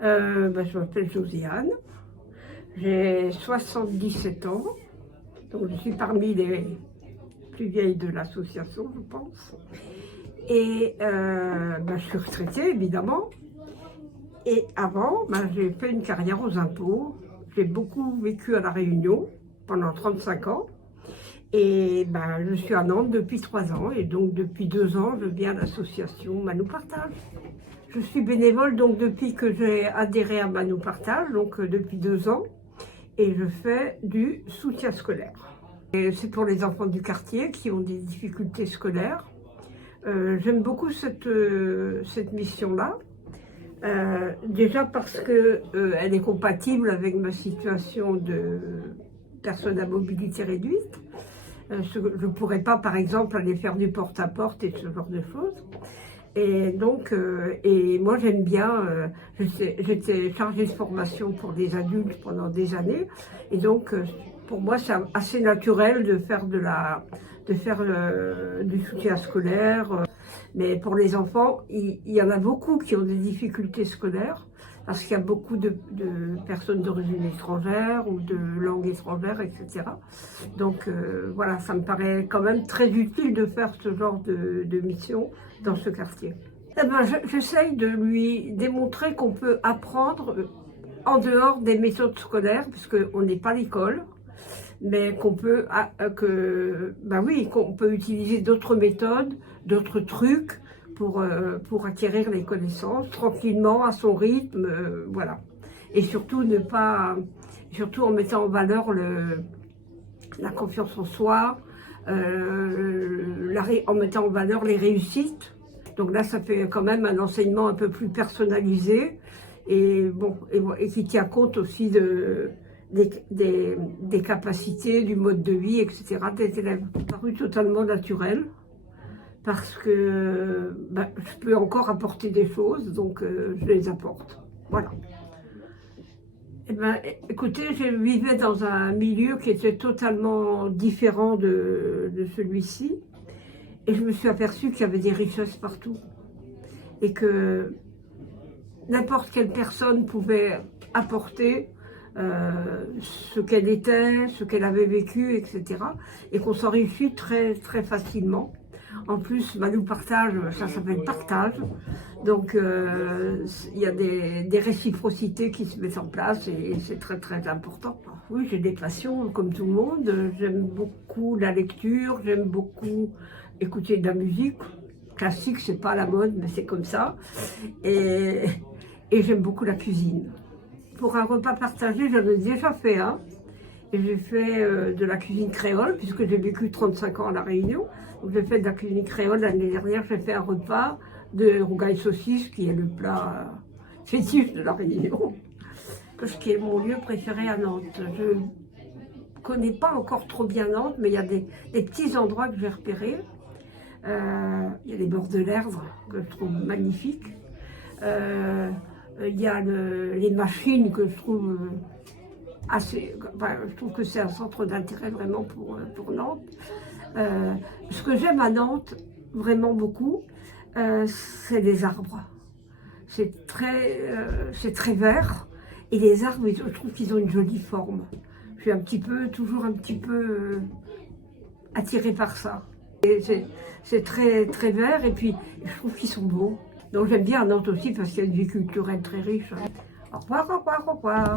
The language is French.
Je m'appelle Josiane, j'ai 77 ans, donc je suis parmi les plus vieilles de l'association, je pense. Et je suis retraitée, évidemment. Et avant, j'ai fait une carrière aux impôts. J'ai beaucoup vécu à La Réunion pendant 35 ans. Et je suis à Nantes depuis 3 ans. Et donc, depuis 2 ans, je viens à l'association Manou Partage. Je suis bénévole donc depuis que j'ai adhéré à Manou Partage, donc depuis 2 ans. Et je fais du soutien scolaire. C'est pour les enfants du quartier qui ont des difficultés scolaires. J'aime beaucoup cette mission-là. Déjà parce qu'elle est compatible avec ma situation de personne à mobilité réduite. Je ne pourrais pas, par exemple, aller faire du porte-à-porte et ce genre de choses. Et donc, moi j'aime bien, j'étais chargée de formation pour des adultes pendant des années. Et donc, pour moi, c'est assez naturel de faire du soutien scolaire. Mais pour les enfants, il y en a beaucoup qui ont des difficultés scolaires parce qu'il y a beaucoup de personnes d'origine étrangère ou de langue étrangère, etc. Donc voilà, ça me paraît quand même très utile de faire ce genre de mission dans ce quartier. J'essaye de lui démontrer qu'on peut apprendre en dehors des méthodes scolaires, puisqu'on n'est pas à l'école, mais qu'on peut utiliser d'autres méthodes, d'autres trucs pour acquérir les connaissances tranquillement, à son rythme, voilà. Et surtout en mettant en valeur la confiance en soi, en mettant en valeur les réussites. Donc là, ça fait quand même un enseignement un peu plus personnalisé et qui tient compte aussi des capacités, du mode de vie, etc. des élèves. C'est paru totalement naturel parce que je peux encore apporter des choses, donc je les apporte. Voilà. Écoutez, je vivais dans un milieu qui était totalement différent de celui-ci et je me suis aperçue qu'il y avait des richesses partout et que n'importe quelle personne pouvait apporter ce qu'elle était, ce qu'elle avait vécu, etc. Et qu'on s'enrichit très, très facilement. En plus, Manou Partage, ça s'appelle partage. Donc, il y a des réciprocités qui se mettent en place et c'est très, très important. Oui, j'ai des passions comme tout le monde. J'aime beaucoup la lecture, j'aime beaucoup écouter de la musique. Classique, c'est pas la mode, mais c'est comme ça. Et j'aime beaucoup la cuisine. Pour un repas partagé, j'en ai déjà fait un. Et j'ai fait de la cuisine créole, puisque j'ai vécu 35 ans à La Réunion. Donc j'ai fait de la cuisine créole. L'année dernière, j'ai fait un repas de rougail saucisse, qui est le plat fétiche de La Réunion, ce qui est mon lieu préféré à Nantes. Je ne connais pas encore trop bien Nantes, mais il y a des petits endroits que j'ai repérés. Il y a les bords de l'Erdre, que je trouve magnifiques. Il y a les machines que je trouve je trouve que c'est un centre d'intérêt vraiment pour Nantes. Ce que j'aime à Nantes, vraiment beaucoup, c'est les arbres. C'est très vert et les arbres, je trouve qu'ils ont une jolie forme. Je suis toujours un petit peu attirée par ça. C'est très, très vert et puis je trouve qu'ils sont beaux. Donc j'aime bien à Nantes aussi parce qu'il y a une vie culturelle très riche. Au revoir, au revoir, au revoir.